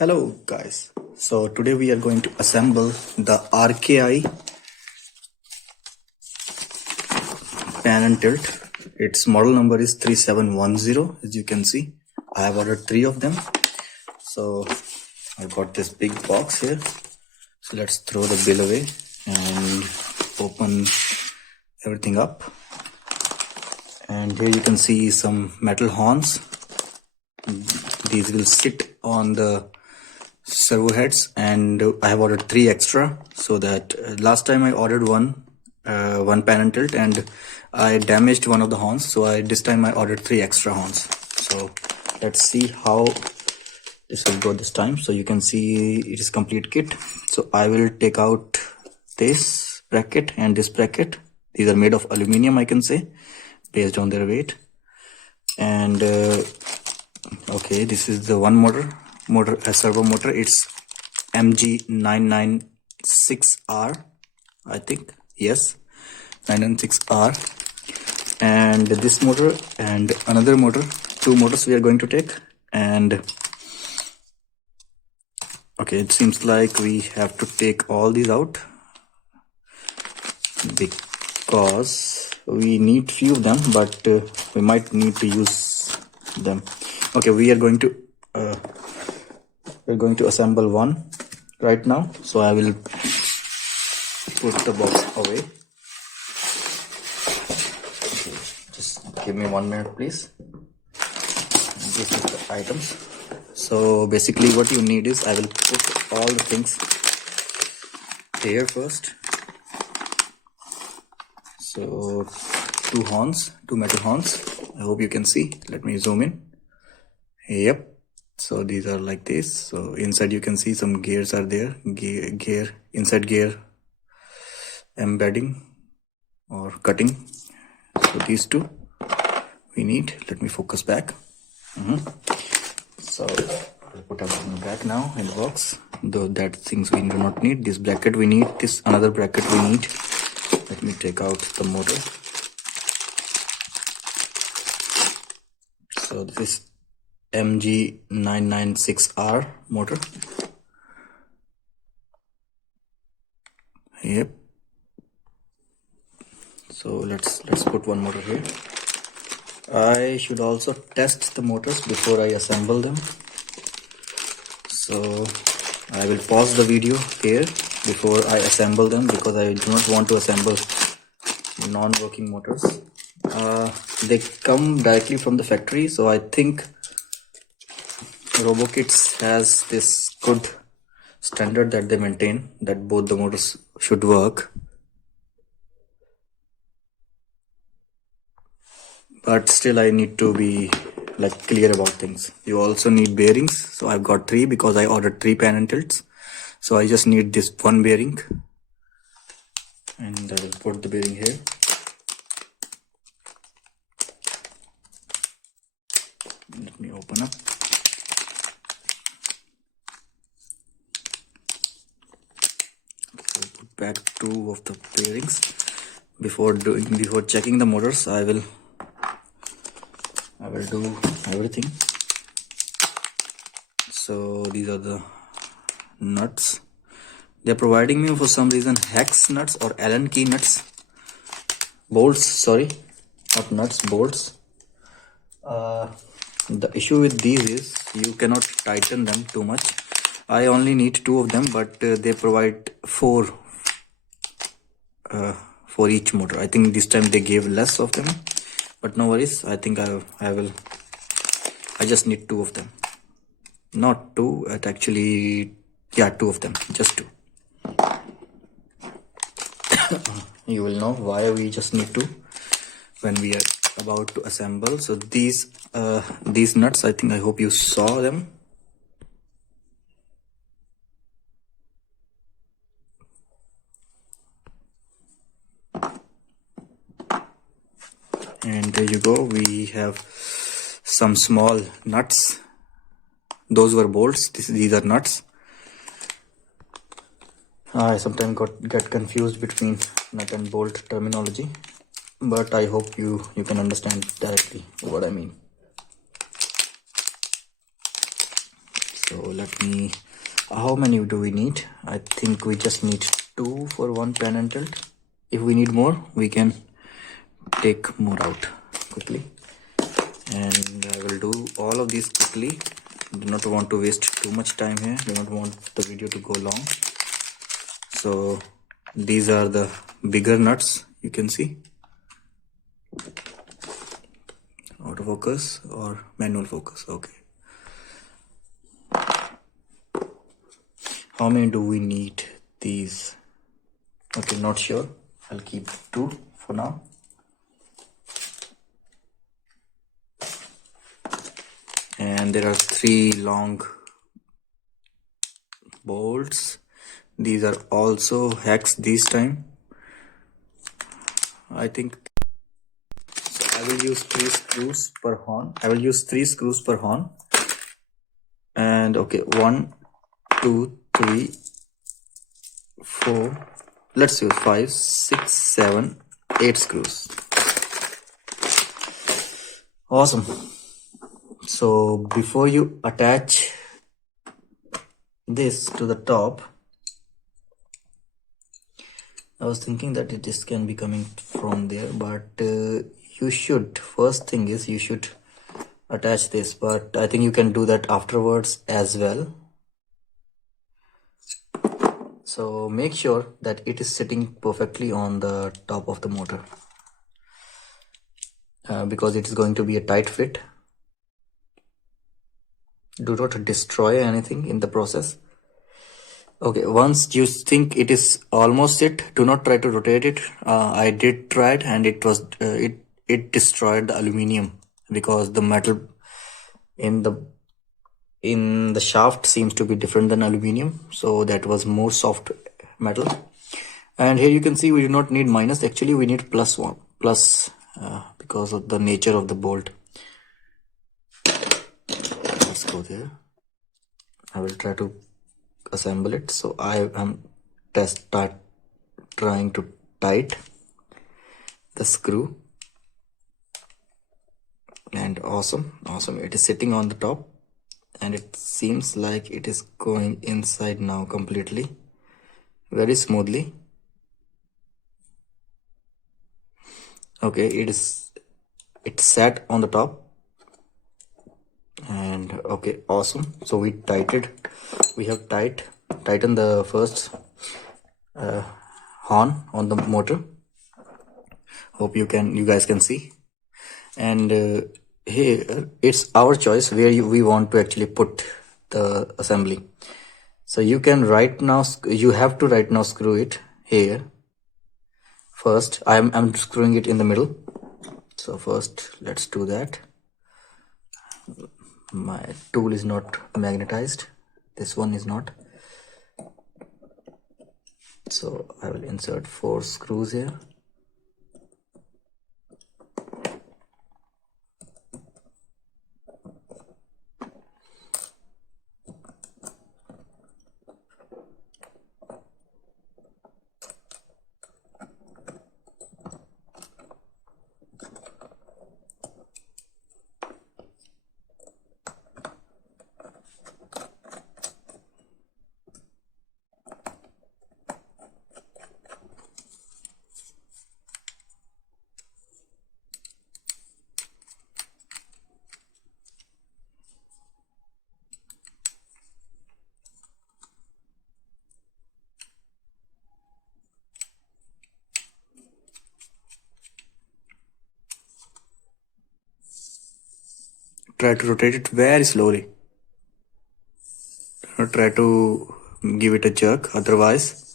Hello guys, so today we are going to assemble the RKI pan and tilt. Its model number is 3710. As you can see, I have ordered 3 of them. So I got this big box here. So let's throw the bill away and open everything up. And here you can see some metal horns. These will sit on the servo heads, and I have ordered 3 extra, so that last time I ordered one pan and tilt and I damaged one of the horns, so this time I ordered 3 extra horns. So let's see how this will go this time. So you can see it is complete kit. So I will take out this bracket and this bracket. These are made of aluminum, I can say, based on their weight. And okay, this is the one motor, a servo motor. It's MG996R, I think. Yes, 996R. And this motor and another motor, 2 motors we are going to take. And okay, it seems like we have to take all these out because we need few of them, but we might need to use them. Okay, we are going to assemble one right now. So I will put the box away. Okay, just give me 1 minute, please. This is the items. So basically what you need is, I will put all the things here first. So 2 horns, 2 metal horns. I hope you can see. Let me zoom in. Yep. So these are like this. So inside you can see some gears are there. Inside gear embedding or cutting. So these 2 we need. Let me focus back. So I'll put everything back now in the box. Though that things we do not need. This bracket we need. This another bracket we need. Let me take out the motor. So this is MG996R motor. Yep. So let's put one motor here. I should also test the motors before I assemble them. So I will pause the video here before I assemble them, because I do not want to assemble non-working motors. They come directly from the factory, so I think RoboKits has this good standard that they maintain, that both the motors should work. But still I need to be clear about things. You also need bearings. So I've got 3 because I ordered 3 pan and tilts. So I just need this 1 bearing, and I will put the bearing here. Let me open up. So put back 2 of the bearings. Before checking the motors, I will do everything. So these are the nuts. They're providing me for some reason hex nuts or Allen key nuts. Bolts, sorry, not nuts, bolts. The issue with these is you cannot tighten them too much. I only need 2 of them, but they provide 4 for each motor. I think this time they gave less of them, but no worries. I think I just need 2 of them. Not 2, it actually, yeah, 2 of them, just 2. You will know why we just need 2 when we are about to assemble. So these nuts, I hope you saw them. And there you go. We have some small nuts. Those were bolts. These are nuts. I sometimes get confused between nut and bolt terminology, but I hope you can understand directly what I mean. So let me, how many do we need? I think we just need 2 for one pan and tilt. If we need more, we can take more out quickly. And I will do all of these quickly. Do not want to waste too much time here. Do not want the video to go long. So these are the bigger nuts, you can see. Autofocus or manual focus, okay. How many do we need? These, okay, not sure. I'll keep 2 for now. And there are 3 long bolts. These are also hex this time. I think so. I will use 3 screws per horn. I will use 3 screws per horn. And okay, 1, 2, 3, 4. Let's use 5, 6, 7, 8 screws. Awesome. So before you attach this to the top, I was thinking that it can be coming from there, but you should, first thing is you should attach this, but I think you can do that afterwards as well. So make sure that it is sitting perfectly on the top of the motor, because it is going to be a tight fit. Do not destroy anything in the process. Okay, once you think it is almost it, do not try to rotate it. I did try it, and it was it destroyed the aluminium, because the metal in the shaft seems to be different than aluminium, so that was more soft metal. And here you can see we do not need minus, actually we need +1, because of the nature of the bolt. Let's go there. I will try to assemble it. So I am trying to tight the screw, and awesome, it is sitting on the top, and it seems like it is going inside now completely, very smoothly. Okay, it's sat on the top, and okay, awesome. So we have tightened the first horn on the motor. Hope you guys can see. And here it's our choice where we want to actually put the assembly. So you can you have to right now screw it here. First, I'm screwing it in the middle. So first, let's do that. My tool is not magnetized. This one is not. So I will insert 4 screws here. Try to rotate it very slowly. Try to give it a jerk, otherwise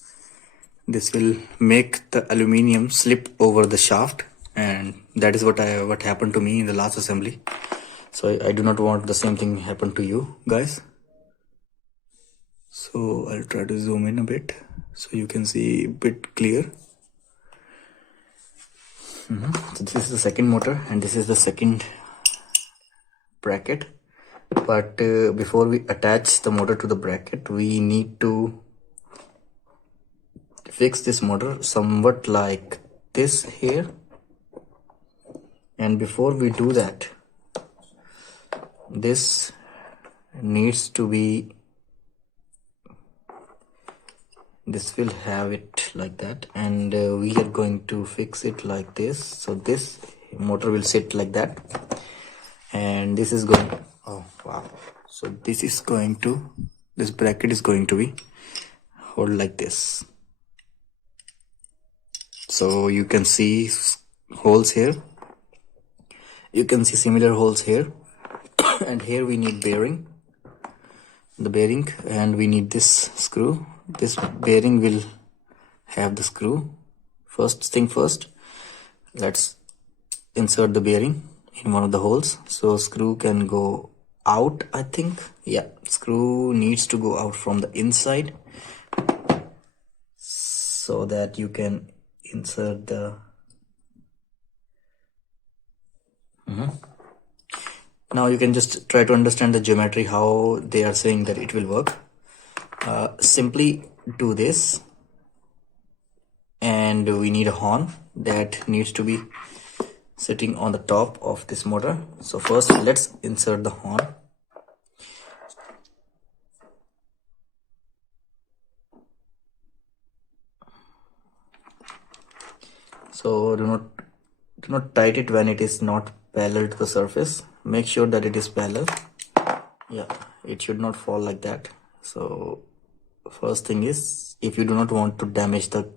this will make the aluminium slip over the shaft, and that is what happened to me in the last assembly. So I do not want the same thing happen to you guys. So I'll try to zoom in a bit so you can see a bit clear. So this is the second motor, and this is the second bracket. But before we attach the motor to the bracket, we need to fix this motor somewhat like this here. And before we do that, this needs to be, this will have it like that, and we are going to fix it like this. So this motor will sit like that, and this is going, oh wow, so this bracket is going to be hold like this. So you can see holes here, you can see similar holes here and here we need the bearing, and we need this screw. This bearing will have the screw. First thing first, let's insert the bearing in one of the holes so screw can go out. I think, yeah, screw needs to go out from the inside so that you can insert the Now you can just try to understand the geometry, how they are saying that it will work. Simply do this, and we need a horn that needs to be sitting on the top of this motor. So first let's insert the horn. So do not tight it when it is not parallel to the surface. Make sure that it is parallel. Yeah, it should not fall like that. So first thing is, if you do not want to damage the,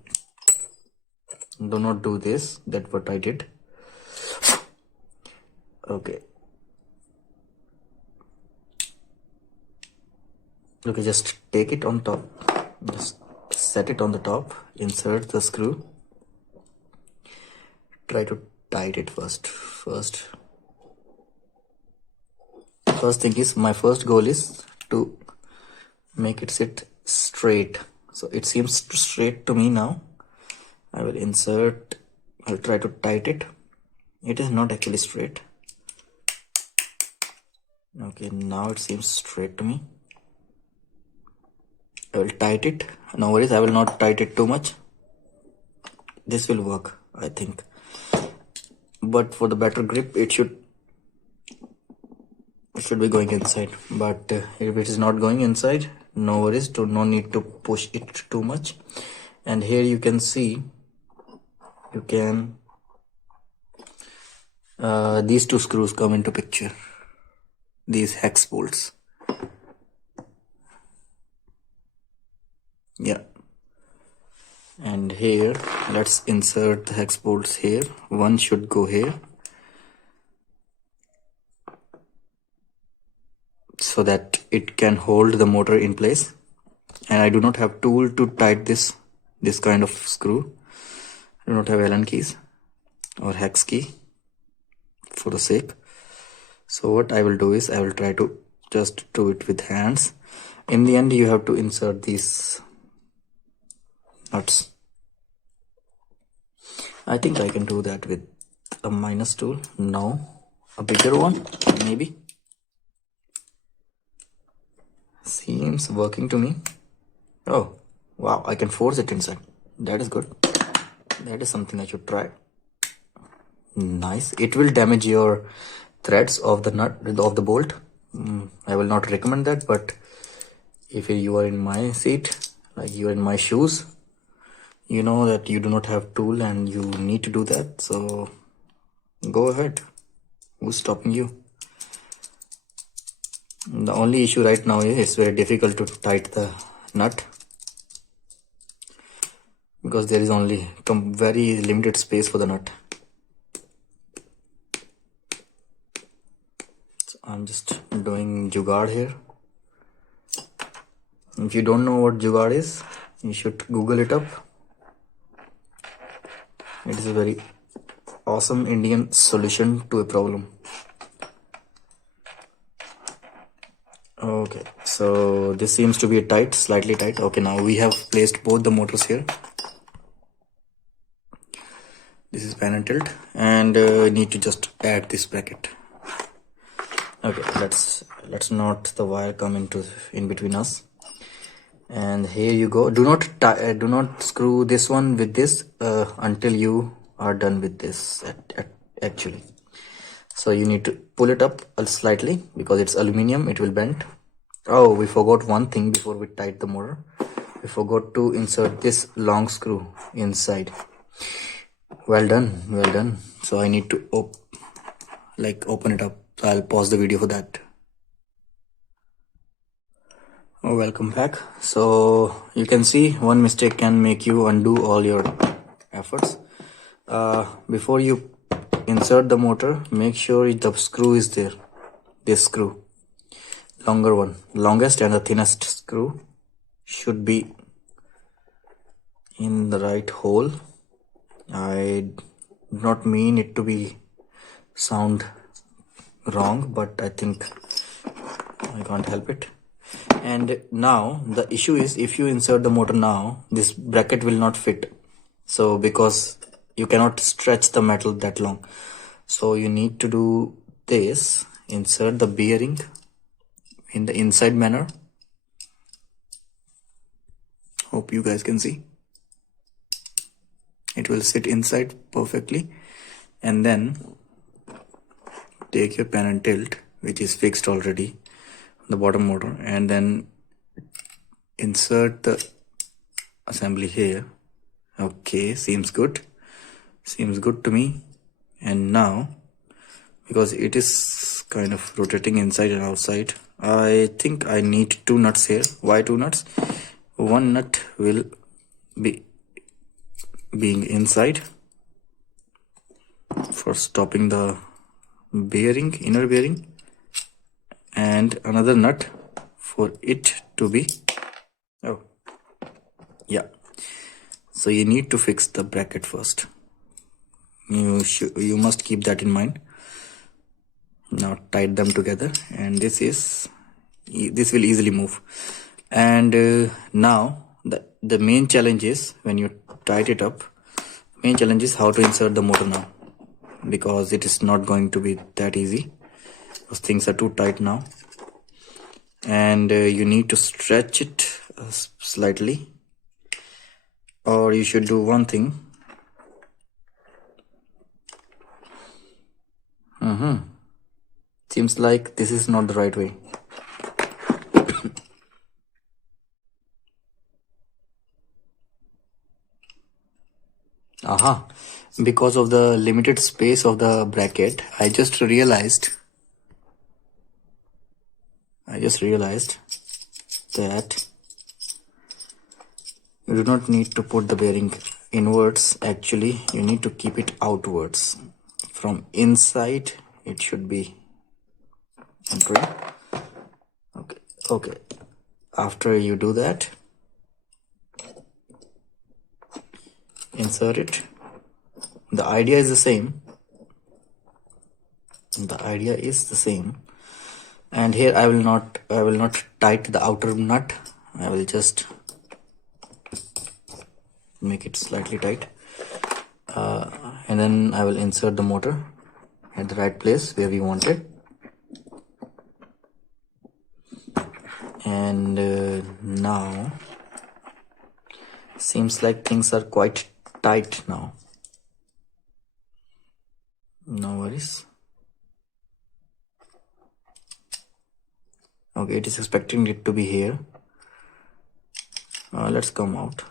do not do this, that what I did. Okay, just take it on top, just set it on the top, insert the screw, try to tight it first thing is, my first goal is to make it sit straight. So it seems straight to me now. I will insert, I'll try to tight it. It is not actually straight. Okay, now it seems straight to me. I will tight it. No worries, I will not tight it too much. This will work, I think. But for the better grip, it should be going inside. But if it is not going inside, no worries, no need to push it too much. And here you can see, these two screws come into picture, these hex bolts. Yeah, and here let's insert the hex bolts here. One should go here so that it can hold the motor in place. And I do not have tool to tight this kind of screw. I do not have Allen keys or hex key for the sake. So what I will do is, I will try to just do it with hands. In the end, you have to insert these nuts. I think I can do that with a minus tool. No, a bigger one maybe. Seems working to me. Oh wow, I can force it inside. That is good. That is something I should try. Nice. It will damage your threads of the nut, of the bolt. I will not recommend that, but if you are in my seat, like you are in my shoes, you know that you do not have tool and you need to do that. So go ahead. Who's stopping you? The only issue right now is it's very difficult to tight the nut because there is only very limited space for the nut. So I'm just doing jugaad here. If you don't know what jugaad is, you should Google it up. It is a very awesome Indian solution to a problem. Okay, so this seems to be tight, slightly tight. Okay, now we have placed both the motors here. This is pan and tilt, and need to just add this bracket. Okay, let's not the wire come in between us. And here you go. Do not screw this one with this until you are done with this actually. So you need to pull it up slightly because it's aluminium, it will bend. Oh, we forgot one thing before we tied the motor. We forgot to insert this long screw inside. Well done, well done. So I need to open it up. So I'll pause the video for that. Oh, welcome back. So you can see one mistake can make you undo all your efforts. Before you insert the motor, make sure the screw is there. This screw, longer one, longest and the thinnest screw should be in the right hole. I do not mean it to be sound wrong, but I think I can't help it. And now the issue is, if you insert the motor now, this bracket will not fit. So because you cannot stretch the metal that long, so you need to do this. Insert the bearing in the inside manner. Hope you guys can see. It will sit inside perfectly. And then take your pen and tilt, which is fixed already, the bottom motor, and then insert the assembly here. Okay, seems good to me. And now, because it is kind of rotating inside and outside, I think I need two nuts here. Why two nuts? One nut will be being inside for stopping the bearing, inner bearing, and another nut for it to be, oh yeah, so you need to fix the bracket first. You must keep that in mind. Now tie them together, and this will easily move. And now the main challenge is, when you tied it up, main challenge is how to insert the motor now, because it is not going to be that easy, because things are too tight now. And you need to stretch it slightly, or you should do one thing. Seems like this is not the right way. Aha, because of the limited space of the bracket, I just realized that you do not need to put the bearing inwards. Actually, you need to keep it outwards. From inside, it should be entering. Okay. After you do that, insert it. The idea is the same. And here I will not tighten the outer nut. I will just make it slightly tight, and then I will insert the motor at the right place where we want it. And now seems like things are quite tight now. No worries. Okay, it is expecting it to be here. Let's come out.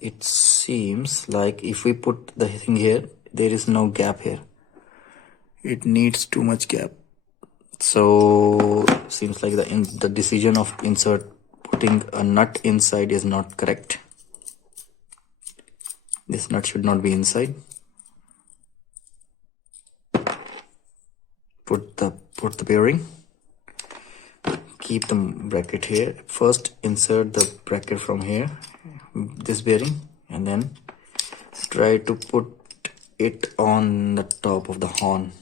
It seems like if we put the thing here, there is no gap here. It needs too much gap. So seems like the decision of putting a nut inside is not correct. This nut should not be inside. Put the bearing. Keep the bracket here. First insert the bracket from here, this bearing, and then try to put it on the top of the horn.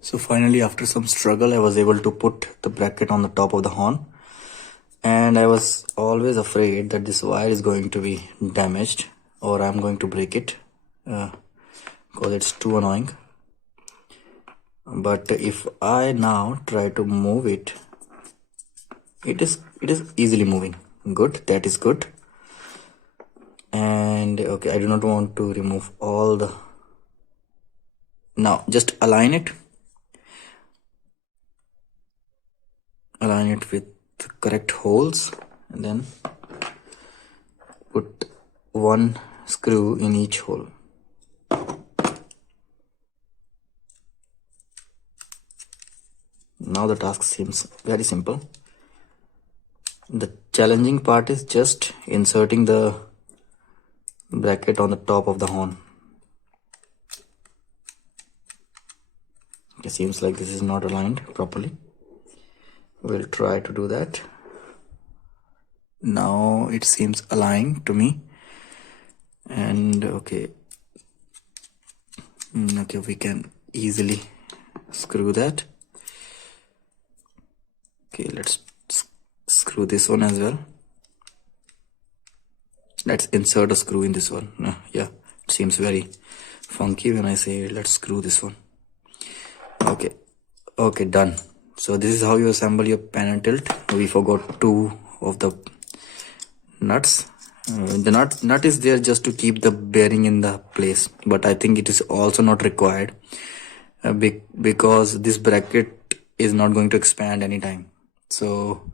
So finally, after some struggle, I was able to put the bracket on the top of the horn. And I was always afraid that this wire is going to be damaged, or I'm going to break it, because it's too annoying. But if I now try to move it, it is easily moving. Good, that is good. And okay, I do not want to remove all the. Now just align it with the correct holes, and then put one screw in each hole. Now the task seems very simple. The challenging part is just inserting the bracket on the top of the horn. It seems like this is not aligned properly. We'll try to do that. Now it seems aligned to me. And okay, we can easily screw that. Okay, let's screw this one as well. Let's insert a screw in this one. Yeah, it seems very funky when I say let's screw this one. Okay, done. So this is how you assemble your pan and tilt. We forgot two of the nuts. The nut is there just to keep the bearing in the place, but I think it is also not required because this bracket is not going to expand anytime. So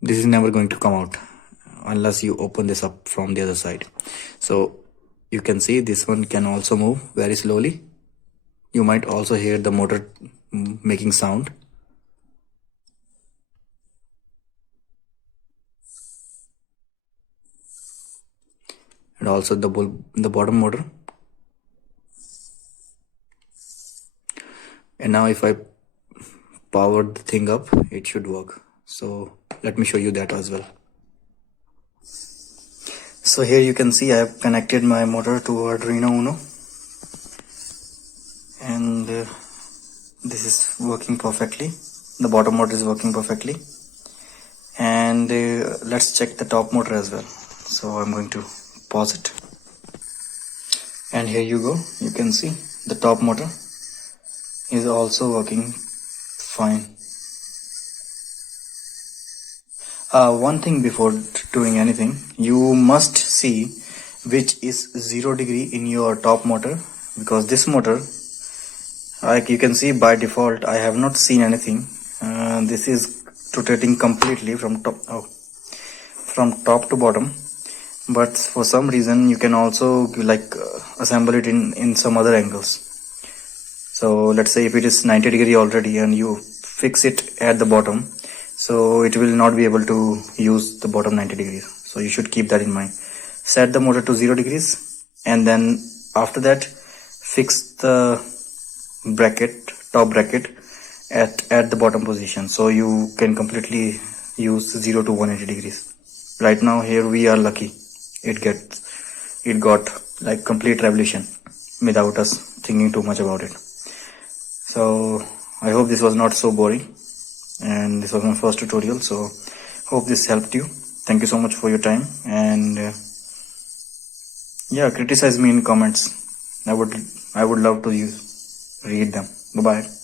this is never going to come out unless you open this up from the other side. So you can see this one can also move very slowly. You might also hear the motor making sound. And also the bottom motor. And now if I power the thing up, it should work. So let me show you that as well. So here you can see I have connected my motor to Arduino Uno, and this is working perfectly. The bottom motor is working perfectly, and let's check the top motor as well. So I'm going to pause it, and here you go. You can see the top motor is also working fine. One thing before doing anything, you must see which is 0 degree in your top motor, because this motor, like you can see by default, I have not seen anything. This is rotating completely from top to bottom, but for some reason you can also assemble it in some other angles. So let's say if it is 90 degree already and you fix it at the bottom, so it will not be able to use the bottom 90 degrees. So you should keep that in mind. Set the motor to 0 degrees, and then after that fix the top bracket at the bottom position, so you can completely use 0 to 180 degrees. Right now here we are lucky. It got like complete revolution without us thinking too much about it. So I hope this was not so boring, and this was my first tutorial, so hope this helped you. Thank you so much for your time, and yeah, criticize me in comments. I would love to read them. Bye bye.